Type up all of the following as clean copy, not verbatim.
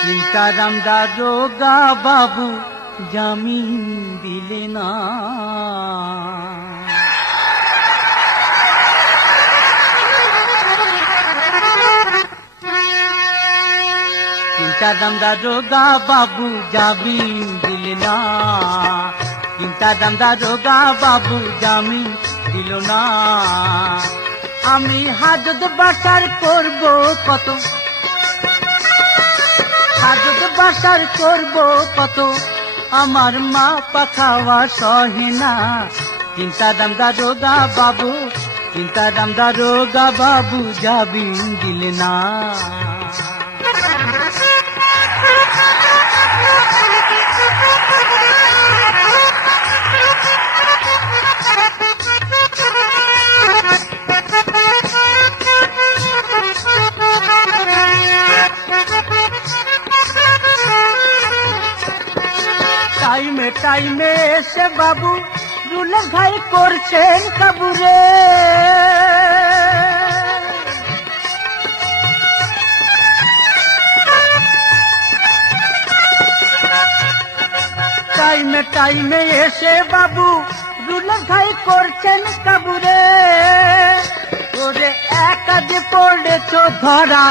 सीताराम दारोगा बाबू जामीन दिले ना। सीताराम दारोगा बाबू जामीन दिले ना। सीताराम दारोगा बाबू जामीन दिल ना। आमी हाजत बासार करब कत, हाजत बासार करब कत, आमार मा पाखावा सहे ना। सीताराम दारोगा बाबू, सीताराम दारोगा बाबू जामीन दिले ना। टाइमे टाइमे एसे बाबू रुले भाई करছেন কাবুরে। টাইমে টাইমে এসে বাবু রুলে ভাই করছেন কাবুরে। ওরে একা যে পড়েছ ধরা,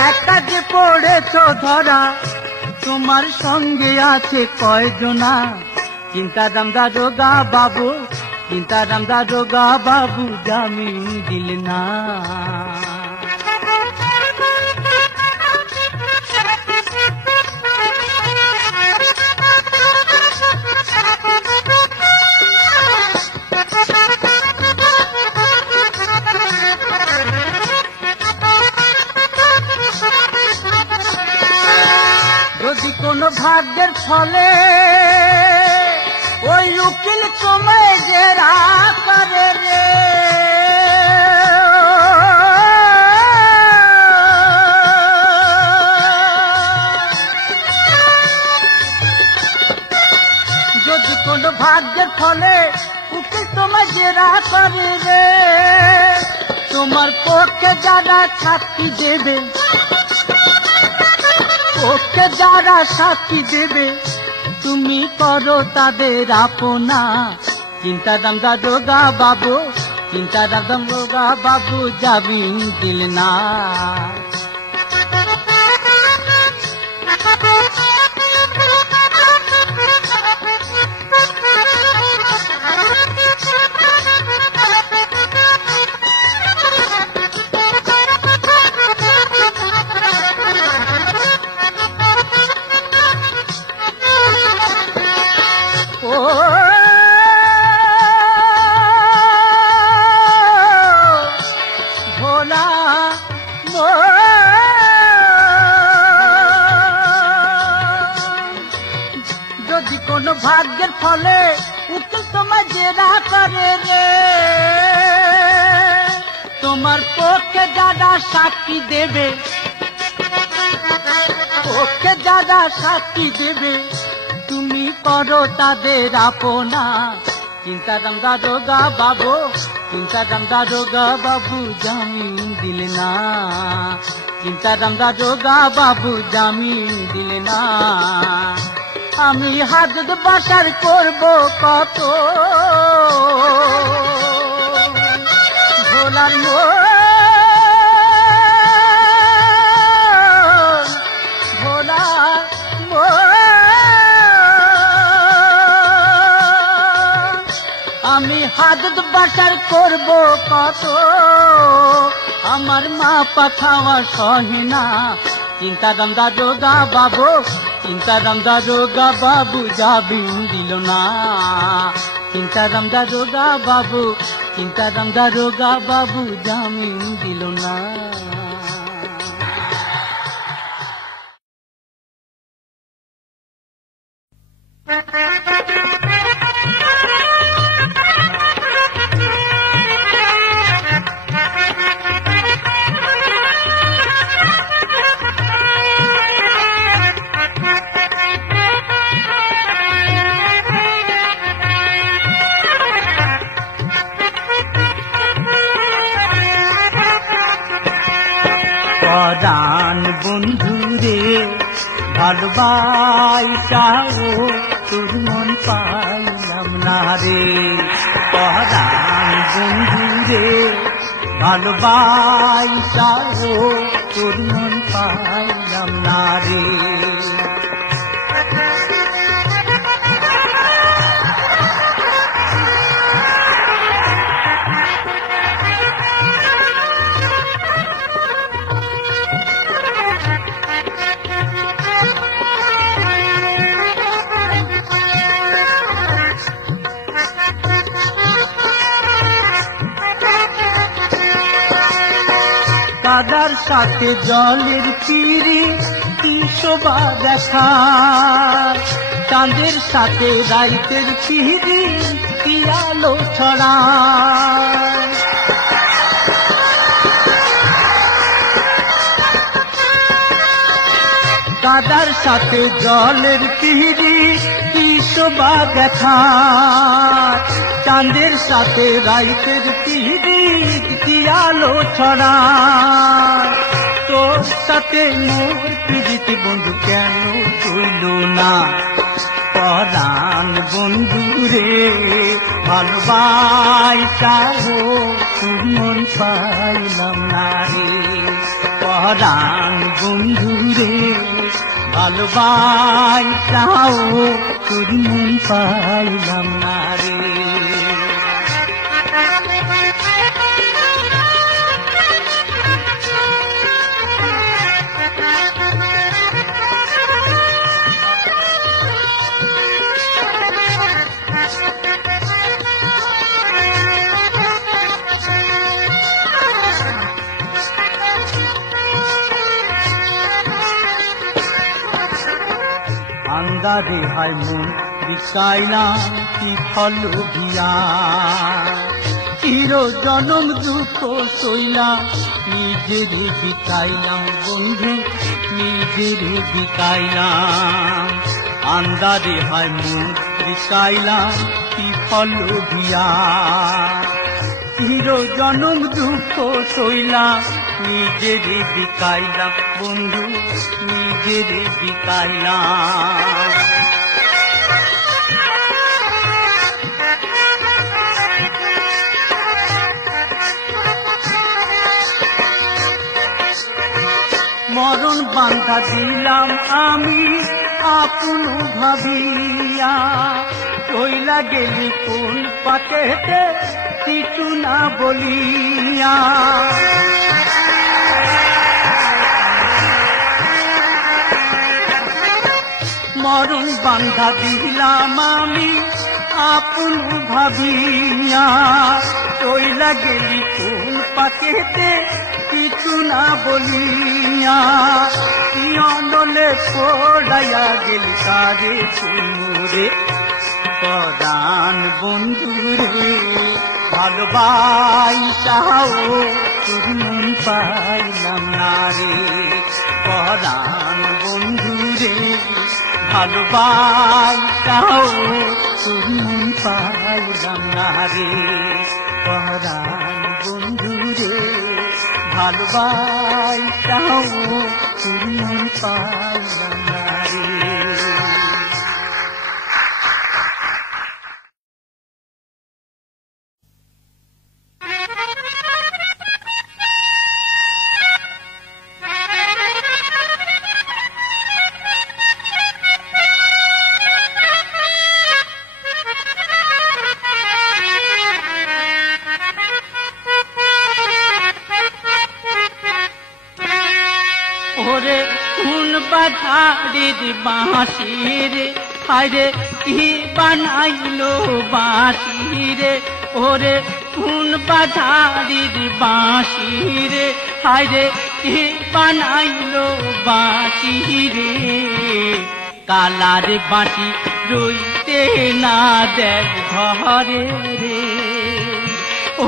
একা যে পড়েছ ধরা, তোমার সঙ্গে আছে কয়জনা। सीताराम दारोगा बाबू, सीताराम दारोगा बाबू जामीन दिल ना। যদি কোনো ভাগ্যের ফলে ওই উকিল তোমায় জেরা করে রে, যদি কোনো ভাগ্যের ফলে উকিল তোমায় জেরা করে রে, তোমার পক্ষে যারা সাক্ষী দেবে, পক্ষে যারা সাক্ষী দেবে, তুমি করো তাদের আপনা। सीताराम दारोगा बाबू, सीताराम दारोगा बाबू जामीन दिल ना। যদি কোনো ভাগ্যের ফলে উকিল তোমায় জেরা করে রে, তোমার পক্ষে যারা সাক্ষী দেবে, পক্ষে যারা সাক্ষী দেবে, তুমি করো তাদের আপনা। सीताराम दारोगा बाबू, सीताराम दारोगा बाबू जामीन दिल ना। सीताराम दारोगा बाबू जामीन दिल ना। आमी हाजत बासार करब कत, भोलार भोलार आमी हाजत बासार करब कत, आमार मा पाखावा सहे ना। सीताराम दारोगा बाबू, सीताराम दारोगा बाबू जामीन दिल ना। सीताराम दारोगा बाबू, सीताराम दारोगा बाबू जामीन दिल ना। পরাণ বন্ধুরে ভালোবাসাও তোর মন পাইলাম না রে। পরাণ বন্ধুরে ভালোবাসাও তোর মন পাইলাম না রে। কাদার সাথে জলের তীরে কি শোভা দেখা, চাঁদের সাথে রাইতের তীরে কি আলো ছড়ায়। কাদার সাথে জলের তীরে কি শোভা দেখা, চাঁদের সাথে রাইতের তীরে কি আলো ছড়ায়। তোর সাথে মোর প্রীতি বন্ধু কেন হইল না। পরাণ বন্ধুরে ভালোবাসাও তোর মন পাইলাম না রে। পরাণ বন্ধুরে ভালোবাসাও তোর মন পাইলাম না রে। আন্দারে হায় মন বিছাইলাম কি ফল ভিয়া, চির জনম দুঃখ সইলাম নিজের বিকাইলাম বন্ধু নিজের বিকাইলাম। আন্দারে হায় মন বিছাইলাম কি ফল ভিয়া, চির জনম দুঃখ সইলাম নিজের বিকাইলাম বন্ধু নিজের বিকাইলাম। মরণ বান্ধা দিলাম আমি আপন ভাবিয়া, চইলা গেলি কোন পাকেতে কিছু না বলিয়া। মরণ বান্ধা দিলাম আমি আপন ভাবিয়া, চইলা গেলি কোন পাকেতে কিছু না বলিয়া। অনলে পড়াইয়া গেলি কারে চুমুরে। পরাণ বন্ধুরে ভালোবাসাও তোর মন পাইলাম না রে। পরাণ বন্ধুরে ভালোবাসাও তোর মন পাইলাম না রে। পরাণ বন্ধুরে ভালোবাসাও তোর মন পাইলাম না রে। ওরে কোন বাধারের বাঁশিরে হায়রে কি বানাইলো বাঁশিরে। ওরে কোন বাধারের বাঁশিরে হায়রে কি বানাইলো বাঁশিরে। কালার বাঁশি রইতে না দেখ ঘরে রে।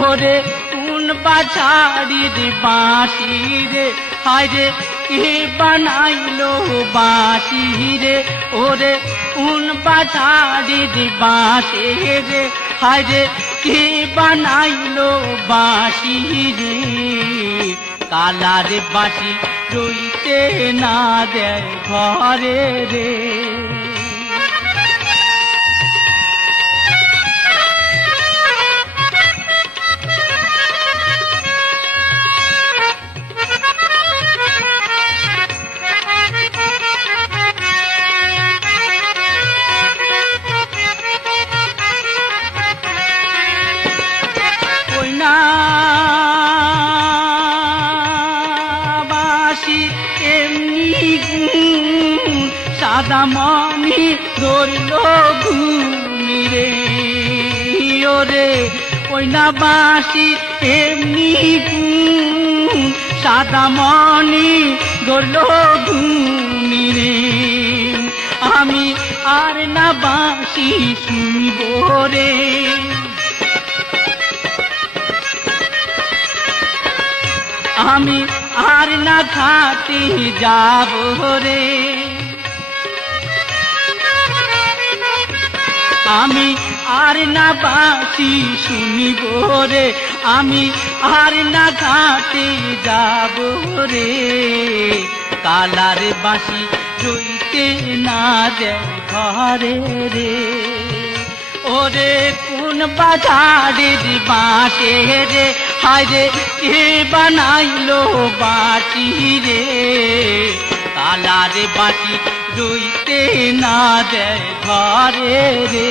ওরে কোন বাধারের বাঁশিরে হায়রে কে বানাইলো বাঁশিরে। ওরে কোন বাধারের বাঁশিরে হায়রে কে বানাইলো বাঁশিরে। কালার বাঁশি রইতে না দেয় ঘরে রে। সাদামণি ধরল ঘুমি রে ওরে ওই না বাঁশি এমনি সাদামণি ধরল ঘুমি রে। আমি আর না বাঁশি শুনিব রে, আমি আর না ঘাটে যাব রে, আমি আর না বাঁশি শুনিব রে, আমি আর না ঘাটে যাব রে। কালার বাঁশি রইতে না দেয় ঘরে রে। ওরে কোন বাজারের বাঁশে রে, হায় রে কে বানাইলো বাঁশি রে। কালার বাঁশি রইতে না দেয় ঘরে রে।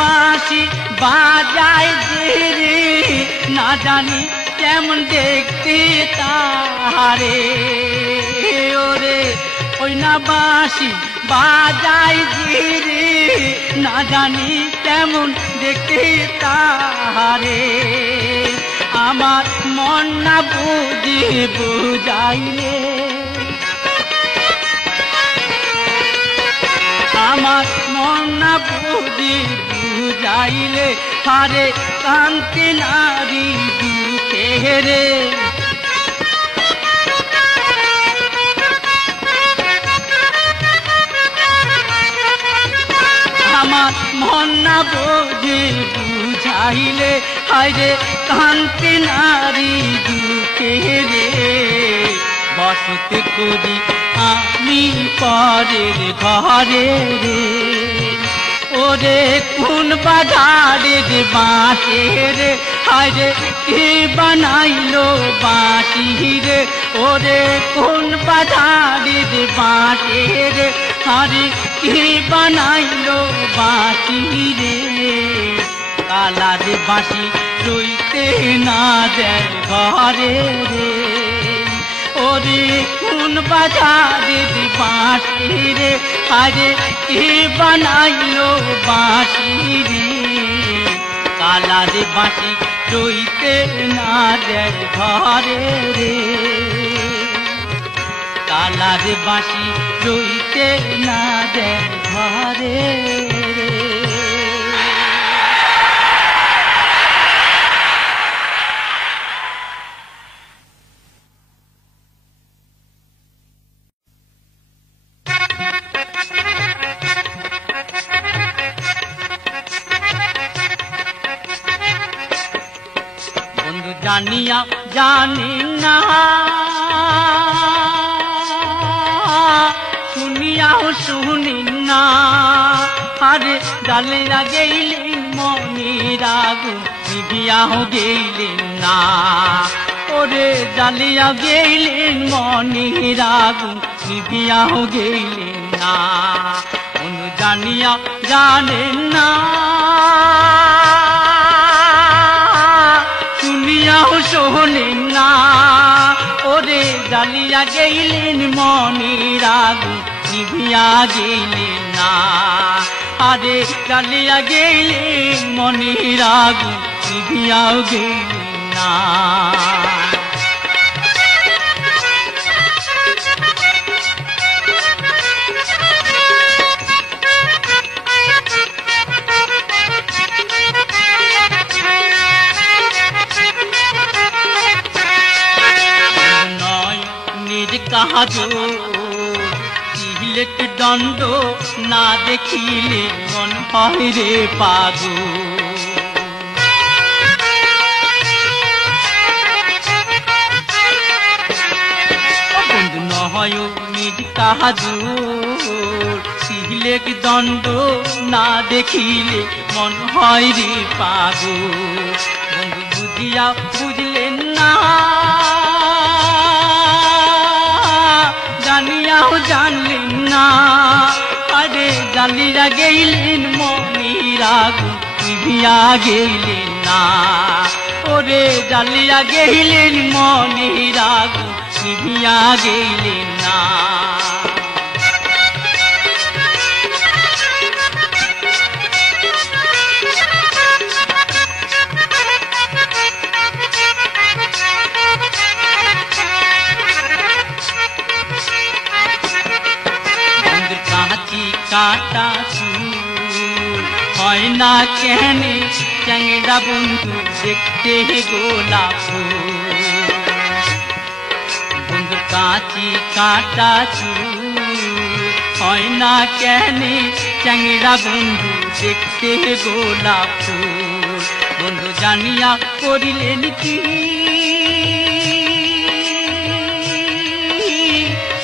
বাঁশি বাজায় যে রে, না জানি কেমন দেখতে তারে ওরে। ওই না বাঁশি বাজায় যে রে, না জানি কেমন দেখতে তারে। আমার মন না বুঝে বুঝাইলে, আমার মন না বুঝে বুঝাইলে, হারে কান্তি নারী দুঃখে রে। আমার মন না বুঝে বুঝাইলে, হারে কান্তি নারী দুঃখে রে। বসত করি আমি পরের ঘরে রে। ওরে কোন বাজারের বাঁশে রে, হায় রে কে বানাইলো বাঁশি রে। ওরে কোন বাজারের বাঁশে রে, হারে কে বানাইলো বাঁশি রে। কালার বাঁশি রইতে না দেয় ঘরে রে। ওরে কোন বাজারের বাঁশি রে, হারে কে বানাইলো বাঁশি রে। কালার বাঁশি রইতে না দেয় ঘরে রে। কালার বাঁশি রইতে না দেয় ঘরে রে। জানিয়া জানি না, শুনিয়াও শুনি না, আরে জালিয়া গেইলেন মনির আগুন নিভিয়াও গেইলেন না। ওরে জালিয়া গেইলেন মনির আগুন নিভিয়াও গেইলেন না। অনু জানিয়া জানেন না, শুনিয়াও শোনেন না। ওরে জালিয়া গেইলেন মনির আগুন নিভিয়া গেইলেন না। আরে জালিয়া গেইলেন মনির আগুন নিভিয়াও গেইলেন না। বাহাদুর সিলেট দণ্ড না দেখিলে মন হয় রে পাগল বন্ধু নয় নিজ কাহাদুর সিলেট দণ্ড না দেখিলে মন হয় রে পাগল বন্ধু বুঝিয়া বুঝলেন না জানিয়াও জানলেন না আরে জালিয়া গেলেন মনির আগুন নিভিয়া গেলেন না ওরে জালিয়া গেলেন মনির আগুন নিভিয়া গেলেন না काटा चूल হয় না কেন চ্যাংড়া বন্ধু দেখতে গোলাপ ফুল বন্ধু কাঁচি কাটা চুল হয় না কেন চ্যাংড়া বন্ধু দেখতে গোলাপ ফুল বন্ধু জানিয়া করিলেন কি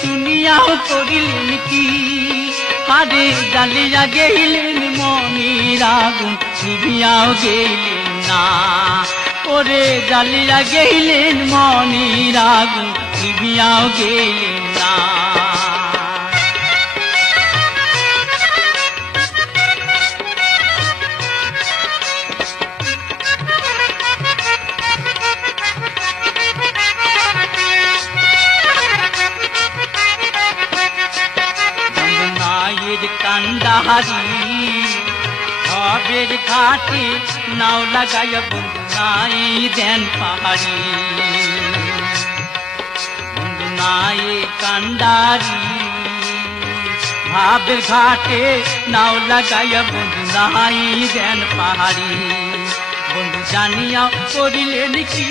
শুনিয়াও করিলেন কি আরে জালিয়া গেলেন মনির আগুন নিভিয়াও গেলেন না ওরে জালিয়া গেলেন মনির আগুন নিভিয়াও গেলেন না কান্দাহারি হবের ঘাটে নাও লাগাইয়া বন্ধু নাই দেন পাহাড়ি বন্ধু নাই কান্দারি ভাবের ঘাটে নাও লাগাইয়া বন্ধু নাই দেন পাহাড়ি বন্ধু জানিয়া করিলেন কি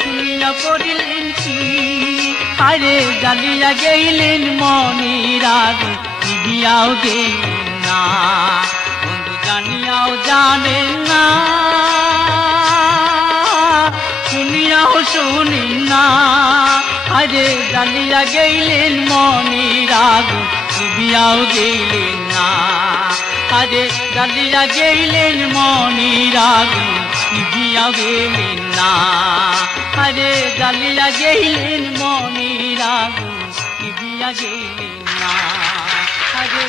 শুনিয়া করিলেন কি আরে জালিয়া গেলেন মনির আগুন নিভিয়াও গেলেন না বন্ধু জানিয়াও জানেন না শুনিয়াও শুনেন না আরে জালিয়া গেলেন মনির আগুন নিভিয়াও গেলেন না আরে জালিয়া গেলেন মনির আগুন নিভিয়াও গেলেন না আরে জালিয়া গেলেন মনির আগুন নিভিয়া গেলেন না আরে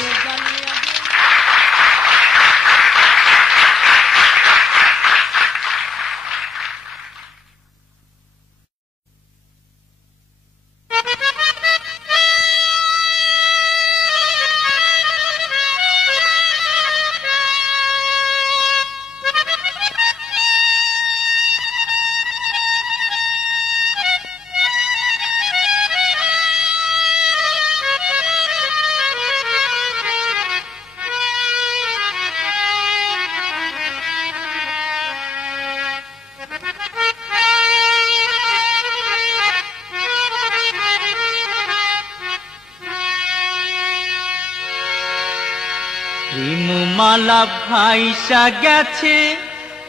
মালা ভাইসা গেছে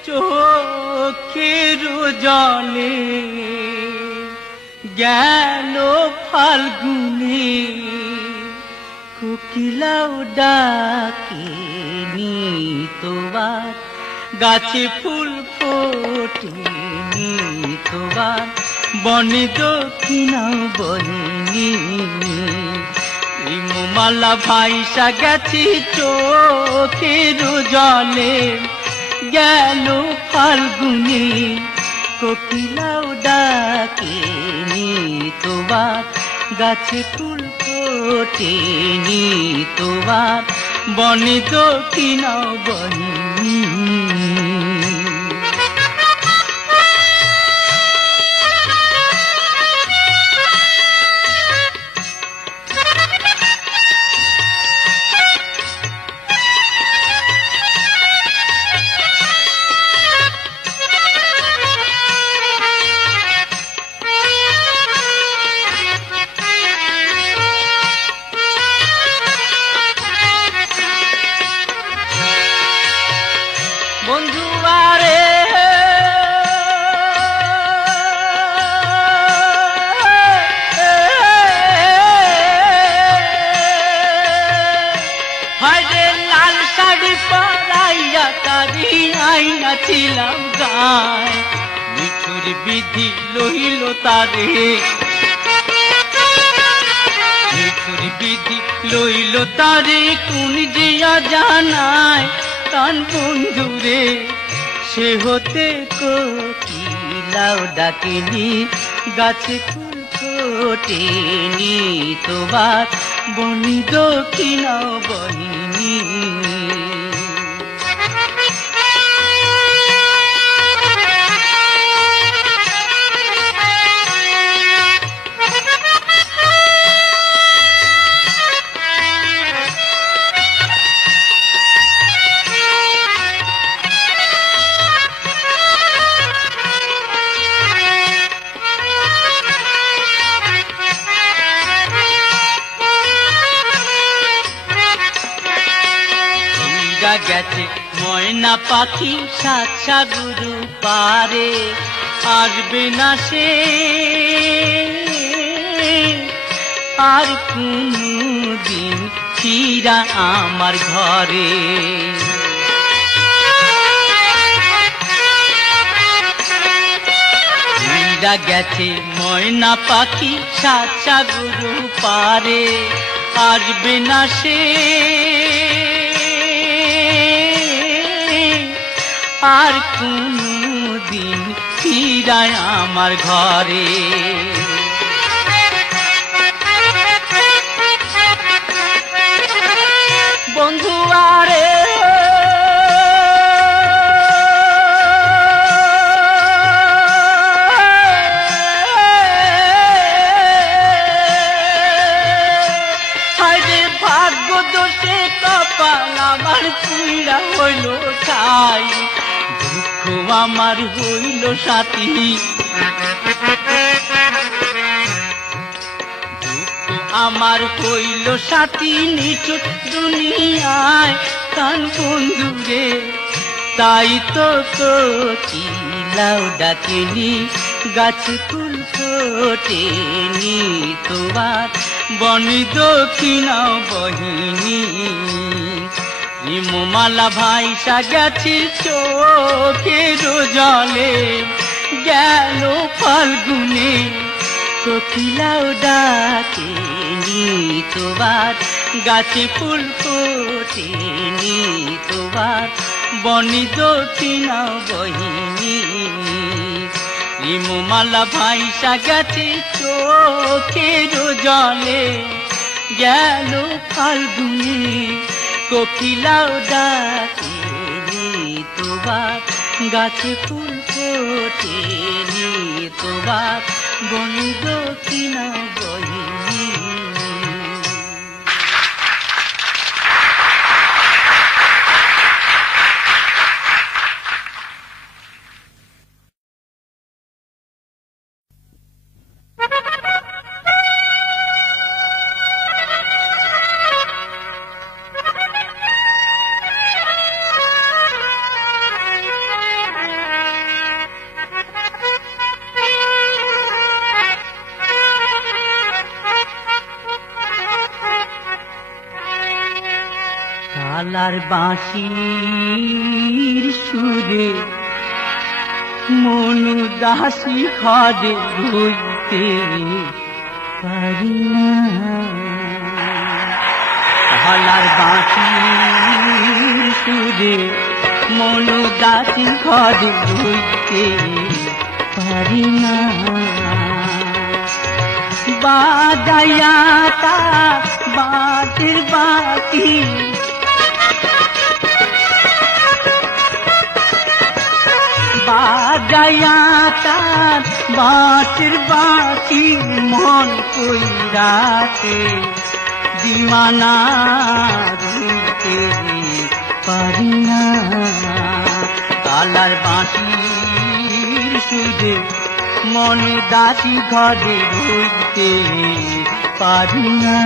চোখের জলে গেল ফাল্গুনে কোকিলাও ডাকেনি তোবার গাছে ফুল ফোটেনি তোবার বনে দক্ষিণাও বলেনি মালা ভাইসা গেছি চোখের জলে গেল ফাল্গুনে কোকিলাও ডাকেনি তোবার গাছে ফুল ফোটেনি তোবার বনে দক্ষিণাও বলেনি নাই নিঠুর বিধি লইল তারে নিঠুর বিধি লইল তারে কোন জিয়া জানায় তান বন্ধুরে সে হতে কোকিলাও ডাকেনি গাছে ফুল ফোটেনি তোমার বনি দক্ষিণাও বহিনী গেছে ময়না পাখি সাত সাগরু পারে আসবে না সে আর কোনদিন ফিরা আমার ঘরে উইরা গেছে ময়না পাখি সাত সাগরু পারে আসবে না সে আর কোনদিন ফিরায় আমার ঘরে বন্ধু আরে হায়রে ভাগ্য দোষে কপাল আমার পুইরা হইল ছাই দুঃখ আমার হইল সাথী দুঃখ আমার হইল সাথী নিচুট দুনিয়ায় কান বন্ধুরে তাই তো কোকিলাও ডাকেনি গাছে ফুল ফোটেনি তোমার বনি দক্ষিণাও বহিনী মালা ভাইসা গেছে চোখের জলে গেল ফাল্গুনে কোকিলাও ডাকেনি তোমার গাছে ফুল ফোটেনি তোমার বনি দক্ষিণাও বহিনী মালা ভাইসা গেছে চোখের জলে গেল ফাল্গুনে কোকিলাও ডাকেনি তোমার গাছে ফুল ফোটেনি তোমার বনি দক্ষিণা বহিনী শালার বাঁশির সুরে মনু দাসী খড়ে রইতে পারি না শালার বাঁশির সুরে মনু দাসী খড়ে রইতে পারি না বাজাইয়া তার বাতের বাতি বাজাইয়া তার বাতের বাতি মন কইরাতে দিওয়ানা রইতে পারি না তালার বাঁশির সুরে মনে দাসী ঘরে রইতে পারি না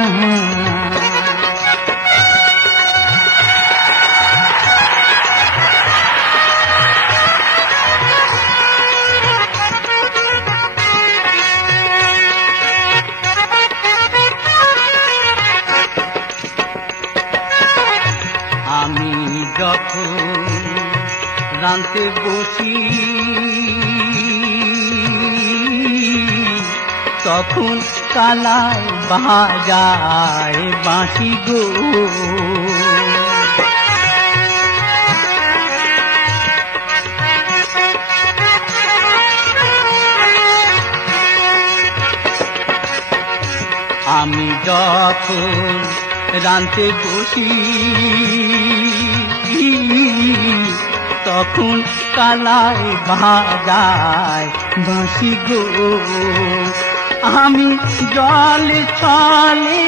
আমি যখন রাঁধতে বসি তখন কালায় বাজায় বাঁশি গো। আমি যখন রাঁধতে বসি তখন কালায় বাজায় বাঁশি গো। আমি জল ছলে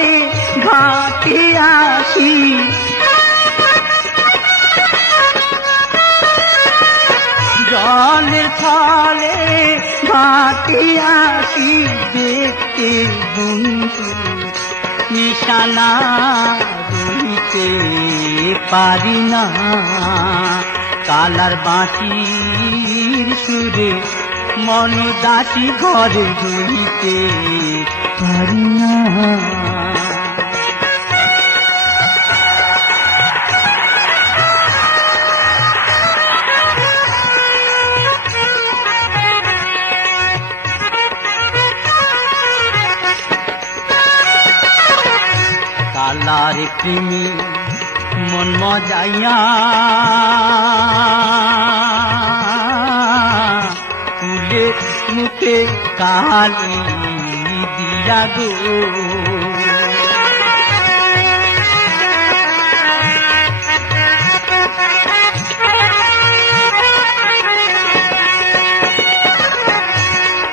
ঘাটে আসি জলের ছলে ঘাটে আসি দেখতে বন্ধু নিশানা রইতে পারি না। কালার বাঁশির সুরে মন দাসী ঘরে রইতে পারি না। কালার প্রেমী মন মজাইয়া তুলে মুখে কালি দিয়া গো।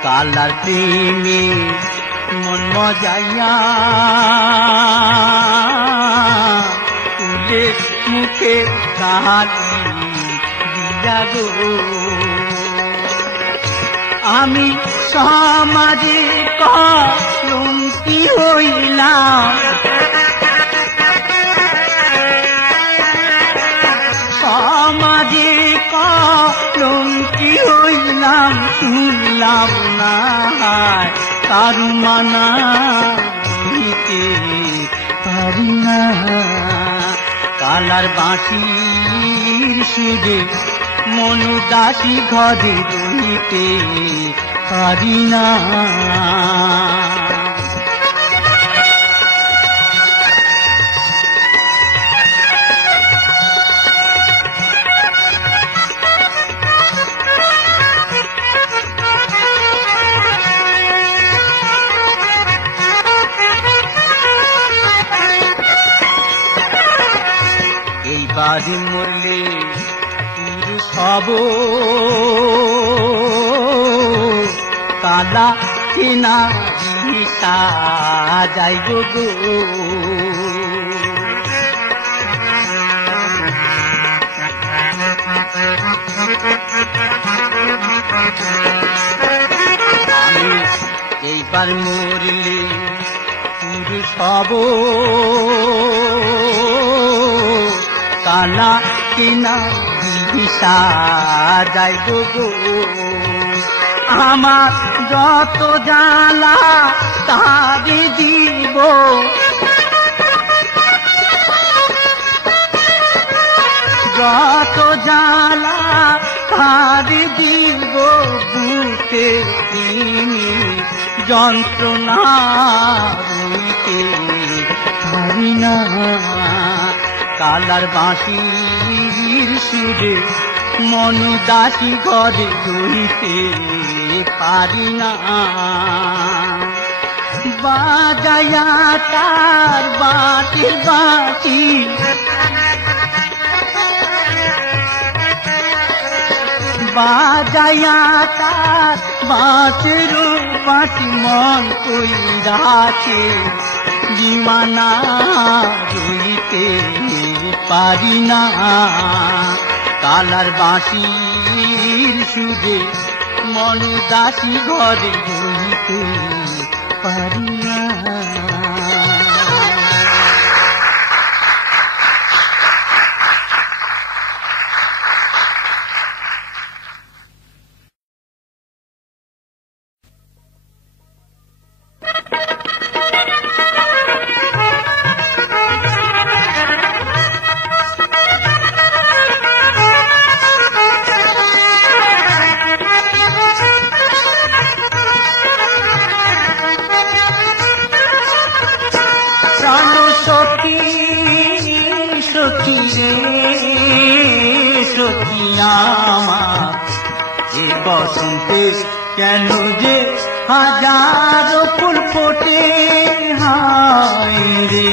কালার প্রেমী মন মজাইয়া তুলে মুখে কালি দিয়া গো। আমি সমাজে কলঙ্কি হইলাম সমাজে কলঙ্কি হইলাম শুনলাম না কারু মানা দিতে পারি না। কালার বাঁশির সুরে মনু দাসী ঘরে রইতে পারি না। এইবারে মরলে পুরুষ হব কালা কেনা দিশা যাইব গো। আমি এইবার মরলে পুরুষ হব কালা কেনা দিশা যাইব গো। আমার যত জ্বালা তারে দিব যত জ্বালা তারে দিব বুকে তিনি যন্ত্রণা রইতে পারি না। কালার বাঁশির সুরে মনু দাসী ঘরে রইতে পারি না। বাজায়া তার বাঁশি বাঁশি বাজায়া তার বাঁশের বাঁশি মন কইরাছে দিওয়ানা রইতে পারি না। কালার বাঁশির সুরে মনু দাসী ঘরে রইতে পারি না। আমার এই বসন্তে কেন যে হাজারো ফুল ফোটে হায় রে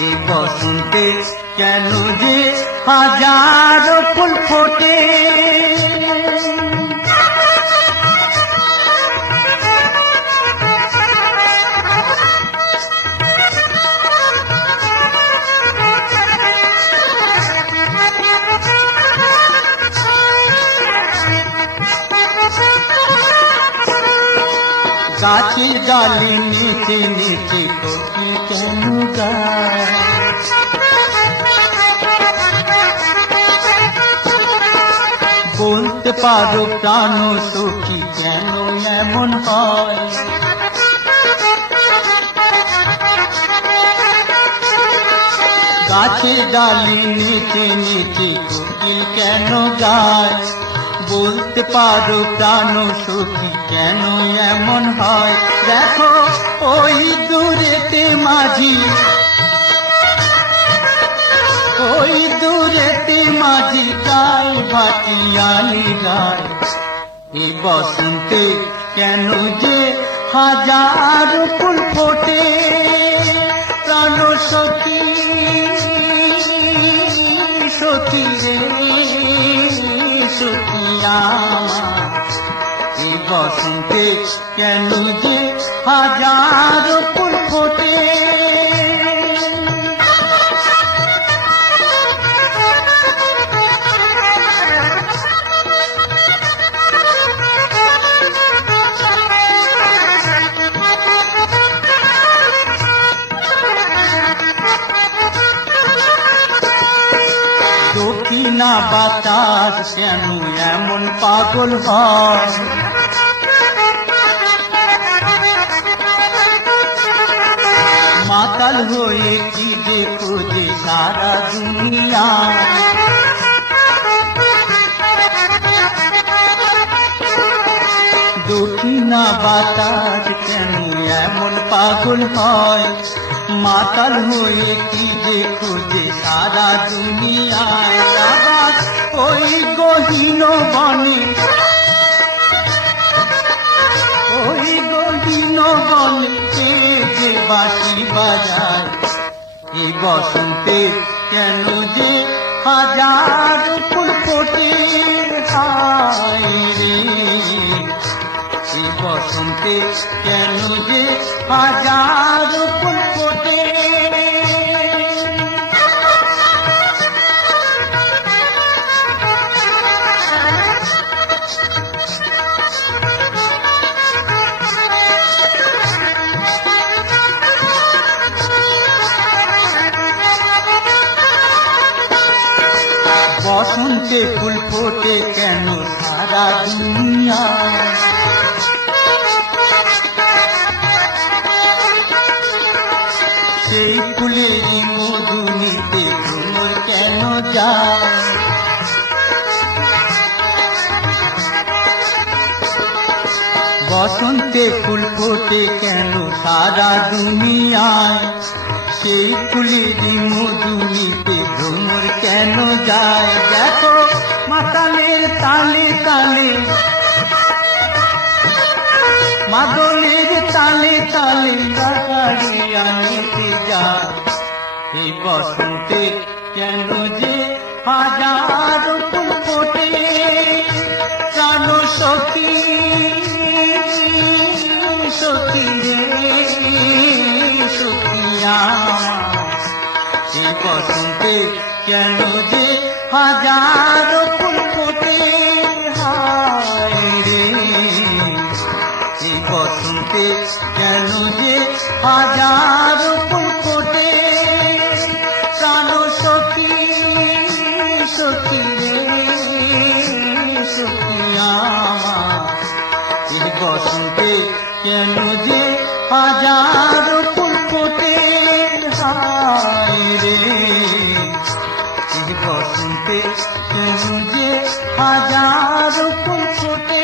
এই বসন্তে কেন যে হাজারো ফুল ফোটে গাছের ডালে নিচে নিচে কোকিল কেন গায় বলতে পারো প্রাণ সখী কেন এমন হয় গাছের ডালে নিচে নিচে কোকিল কেন গায় বলতে পারো প্রাণ সখী কেন এমন হয় দেখো ওই দূরেতে মাঝি ওই দূরেতে মাঝি গায় ভাটিয়ালি গায় এই বসন্তে কেন যে হাজার ফুল ফোটে প্রাণ সখী সখী রে সখী আমার এই বসন্তে কেন যে হাজার ফুল ফোটে দক্ষিণা বাতাস কেন এমন পাগল হয় মাতাল হয়ে কি দেখো যে সারা দুনিয়া দক্ষিণা বাতাস কেন এমন পাগল হয় মাতাল হয়ে কি দেখো যে সারা দুনিয়ায় আবার ওই গহীন বনে ওই গহীন বনে যে বাঁশি বাজায় এই বসন্তে কেন যে হাজার ফুল ফোটে হায় রে এই বসন্তে কেন যে হাজার ফুল ফোটে বসন্তে ফুল ফোটে কেন সারা দুনিয়া সেই ফুলেরই মধু নিতে ভ্রমর কেন যায় বসন্তে ফুল ফোটে কেন সারা দুনিয়ায় সেই ফুলেরই মধু নিতে ভ্রমর কেন যায় দেখো মাতালের তালে তালে মাদলের তালে তালে গাড়িয়া নিতে যায় এই বসন্তে কেন যে হাজার ফুল ফোটে প্রাণ সখী সখী রে সখী আমার এই বসন্তে কেন যে হাজার ফুল ফোটে হায় রে এই বসন্তে কেন যে হাজার ফুল ফোটে প্রাণ সখী সখী রে সখী আমার এই বসন্তে কেন যে হাজার ফুল ফোটে হায় রে এই বসন্তে কেন যে হাজার ফুল ফোটে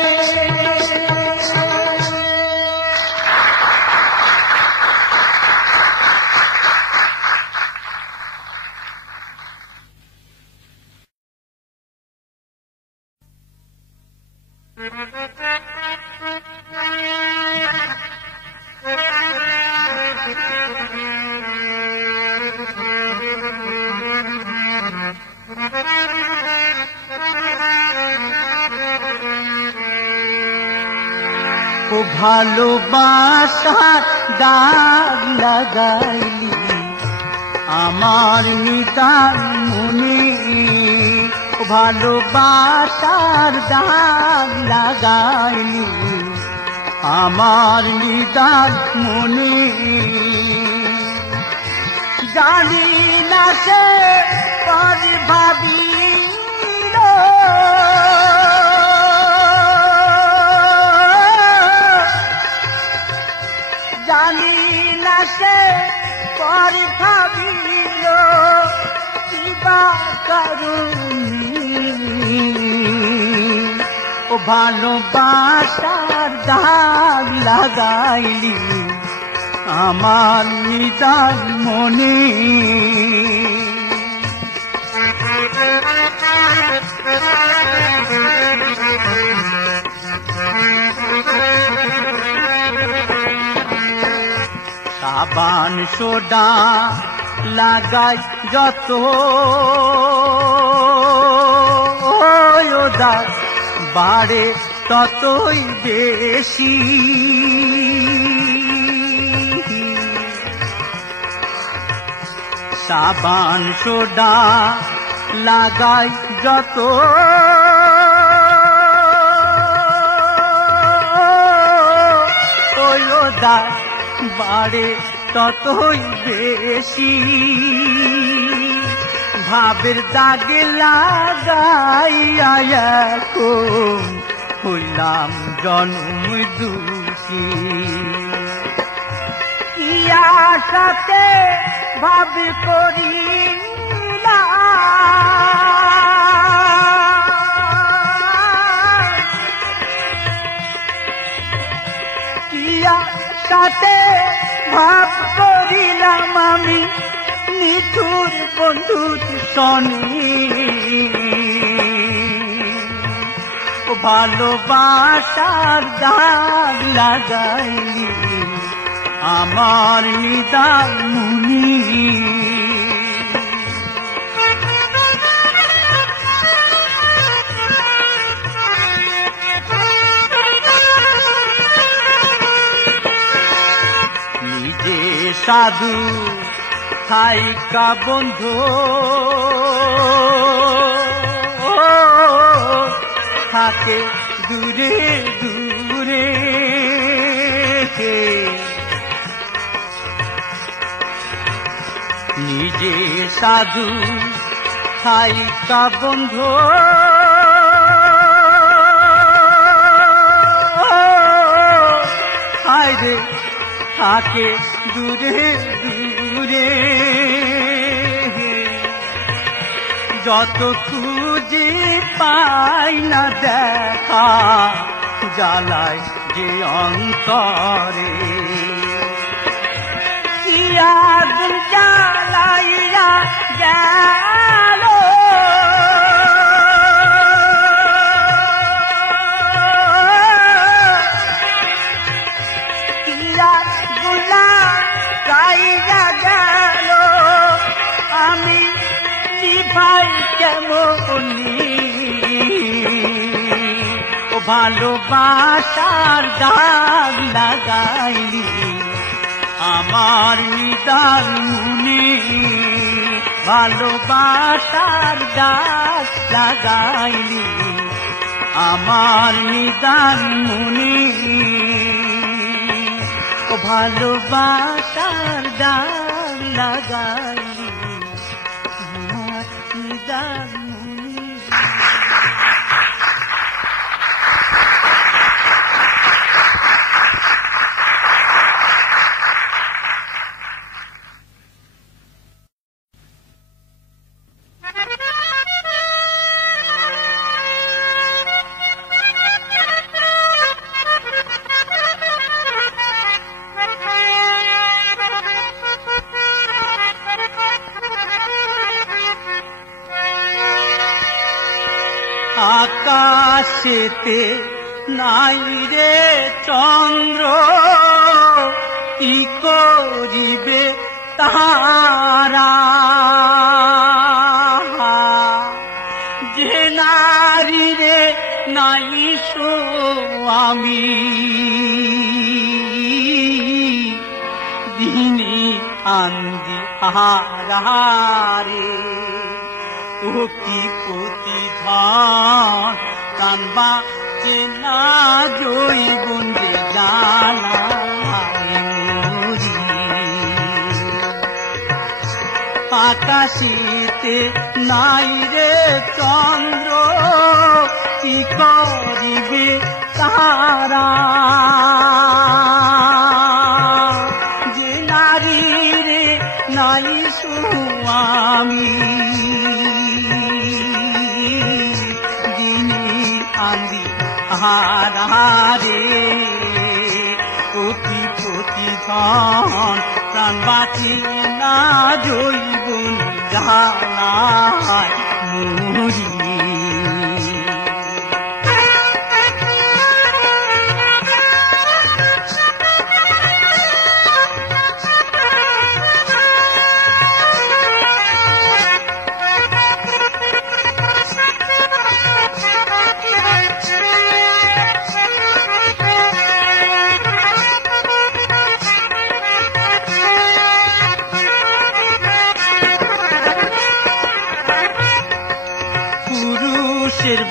ভালোবাসা দাগ লাগাইলি আমার নিতাই মনে, ভালোবাসার দাগ লাগাইলি আমার নিতাই মনে। জানি না সে পর ভাবিল জানি না সে পর ভাবিল কিবা কারণে ও ভালোবাসার দাগ লাগাইলি আমার নিতাই মনে। সাবান সোডা লাগাই যত দাগ বাড়ে ততই বেশি, সাবান সোডা লাগাই যত দাগ বাড়ে ততই বেশি, ভাবের দাগে লাগাইয়া এখন হইলাম জন্ম দুঃখী। ইয়া সাথে ভাব করিলা ইয়া সাথে ভাব করিলাম আমি নিঠুর বন্ধুর সনে। ভালোবাসার দাগ লাগাইলি আমার নিতাই মনে। নিজে সাধু থাইকা বন্ধু থাকে দূরে দূরে, নিজে সাধু থাইকা বন্ধু হায়রে থাকে দূরে দূরে, যত খুঁজে পাই না দেখা জ্বালায় যে অন্তরে, আগুন জ্বালাইয়া গেল গুলা গাইয়া গেল আমি ভাই কেমনি। ও ভালোবাসার দাগ লাগাইলি আমার নিতাই মনে, ভালোবাসার দাগ লাগাইলি আমার নিতাই মনে। ও ভালোবাসার দাগ লাগাইলি আমার নিতাই মনে। আকাশেতে নাই রে চন্দ্র কি করিবে তারা, যে নারী রে নাই স্বামী আন্দি আহারে ও কি প্রতিধান কানবা চেনা জৈবন যে জানা আকাশিতে নাই রে চন্দ্র কি করিবে তারা যে নারী রে নাই সুয়ামী দিনে আন্দি আহারে কোটি প্রতিধান প্রাণ বাঁচি না জৈবন জানায় মুরি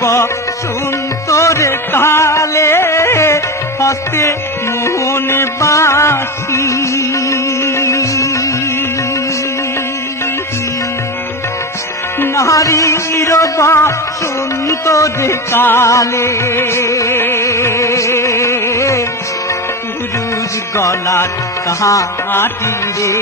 বসন্তরে কালে হস্তে মোহনে বাসি নারীর বসন্তরে কালে পুরুষ গলার কাটি রে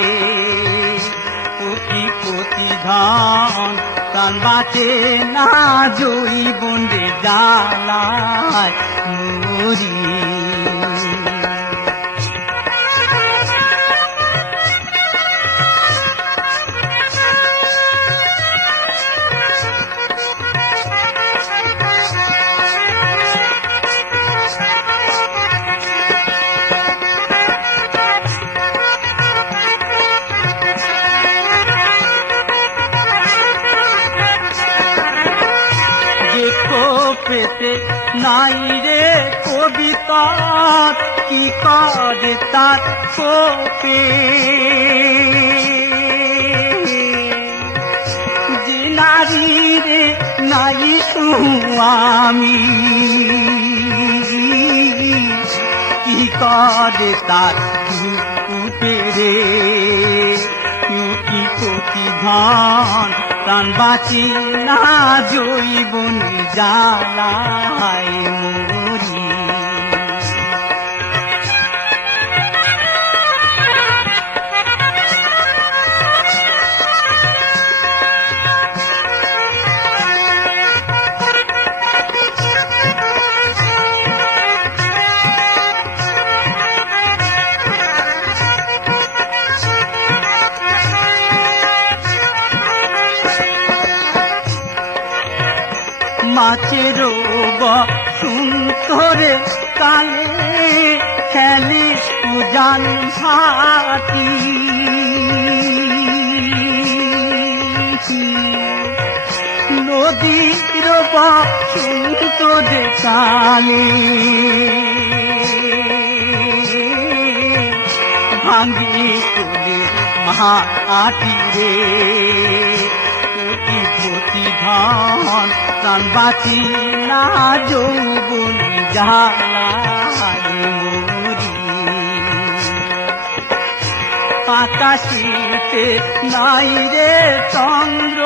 কোটি প্রতিধান প্রাণ বাঁচে না জৈবন রে জ্বালায় মুরি পেতে নাই রে কবিতা কি করে তার কোপে যে নারী রে নাই সুয়ামী কি করে তার উঠে রে কি প্রতিধান প্রাণ বাঁচি না জৈবন জ্বালায় মুরি মাছের বসন্তরে কালে খেলে উজান ভাটি নদীর বসন্তরে কালে ভাঙ্গি তুলে মাটি রে কোটি প্রতিধান প্রাণ বাঁচি না যৌবন জ্বালায় মুরি আকাশিতে নাই রে চন্দ্র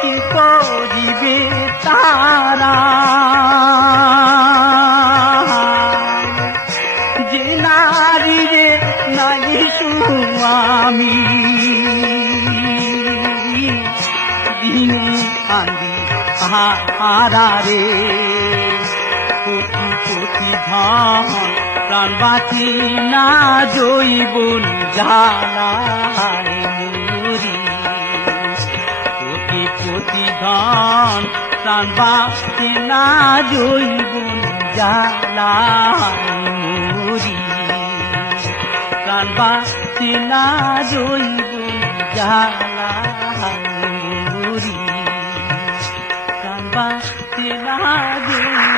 কি করিবে তারা যে নারী রে নাই সুয়ামী দিনে আন্দি আহারে কোটি প্রতিধান প্রাণ বাঁচি না জৈবন জ্বালায় মুরি কোটি প্রতিধান প্রাণ বাঁচি না জৈবন জ্বালায় মুরি প্রাণ বাঁচি না জৈবন জ্বালায় মুরি প্রাণ বাঁচি না জৈবন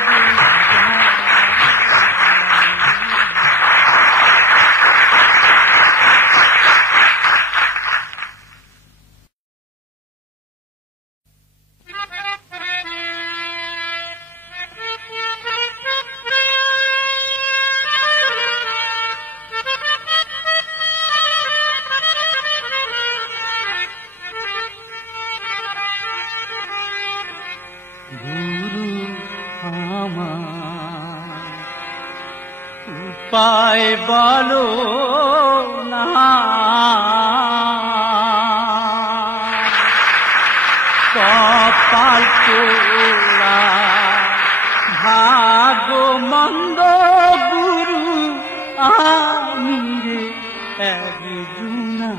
বলো না কপাল পোড়া ভাগ্য মন্দ গুরু আমি রে একজনা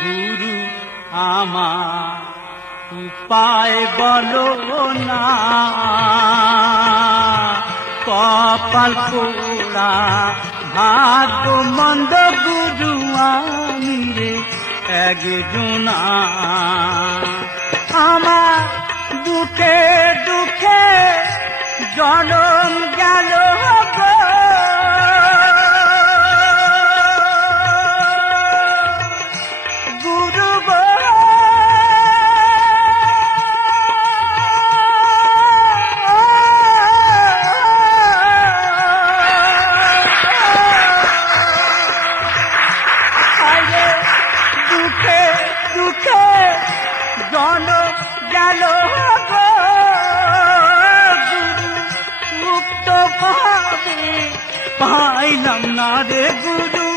গুরু আমার উপায় বলো না কপাল পোড়া ভাগ্য মন্দ গুরু আমি রে একজনা আমার দুঃখে দুঃখে জনম গেল গো গুরু গো দুঃখে দুঃখে জনম গেল গো গুরু মুক্ত ভাবে পাইলাম না রে গুরু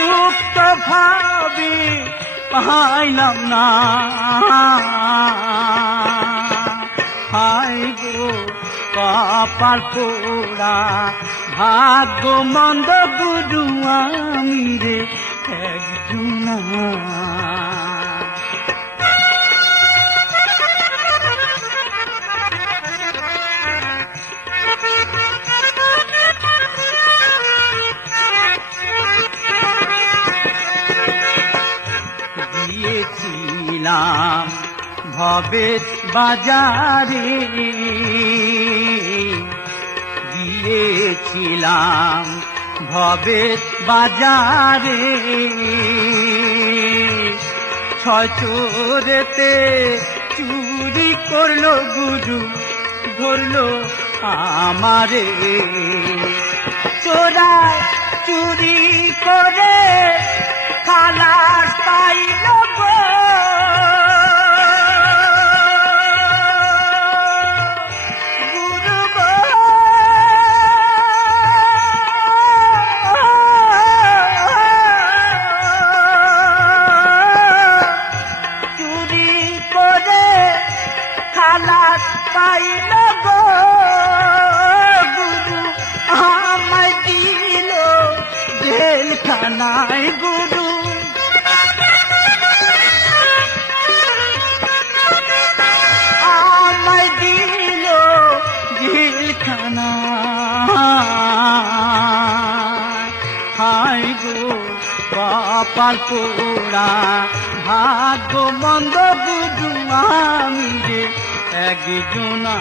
মুক্ত ভাবে পাইলাম না হায় গো কপাল পোড়া ভাগ্য মন্দ গুরু আমি রে একজনা গিয়েছিলাম ভবের বাজারে গিয়েছিলাম ভবের বাজারে ছয় চোরেতে চুরি করলো গুরু ধরলো আমারে চোরায় চুরি করে খালাস পাইল গো গুরু গো চুরি করে খালাস পাইল গো গুরু আমায় দিল জেলখানায় গুরু আমায় দিল জেলখানায় হায় গো কপাল পোড়া ভাগ্য মন্দ গুরু আমি রে একজনা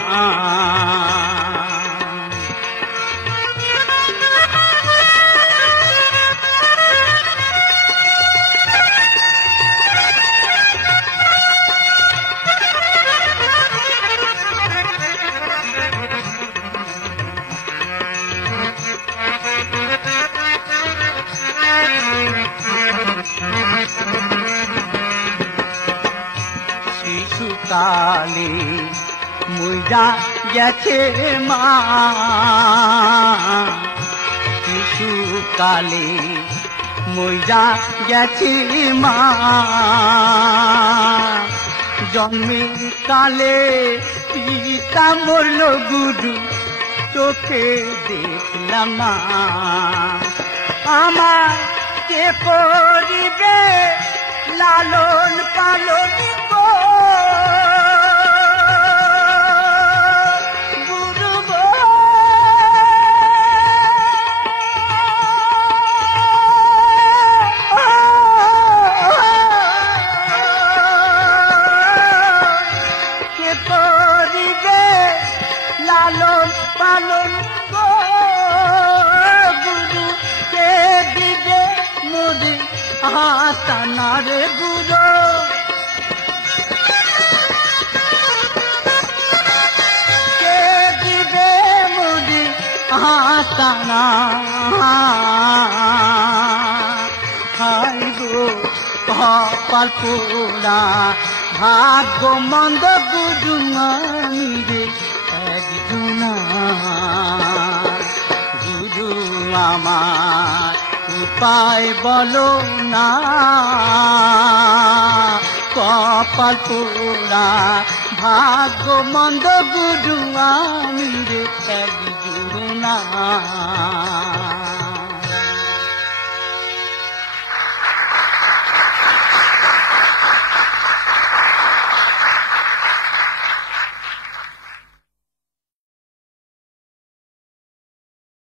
শিশুকালে মুইজা গেছে মা শিশুকালে মুইজা গেছে মা জন্মে কালে পিতা মরল গুরু চোখে দেখলাম না আমার কে করিবে লালন পালন গো গুরু গো কে করিবে লালন পালন গো গুরু কে দিবে মুদি হাসানা রে গুরু কে দিবে মুদি হাসানা হায় গো কপাল পোড়া ভাগ্য মন্দ গুরু আমি রে একজনা গুরু আমার উপায় বলো না কপাল পোড়া ভাগ্য মন্দ গুরু আমি রে একজনা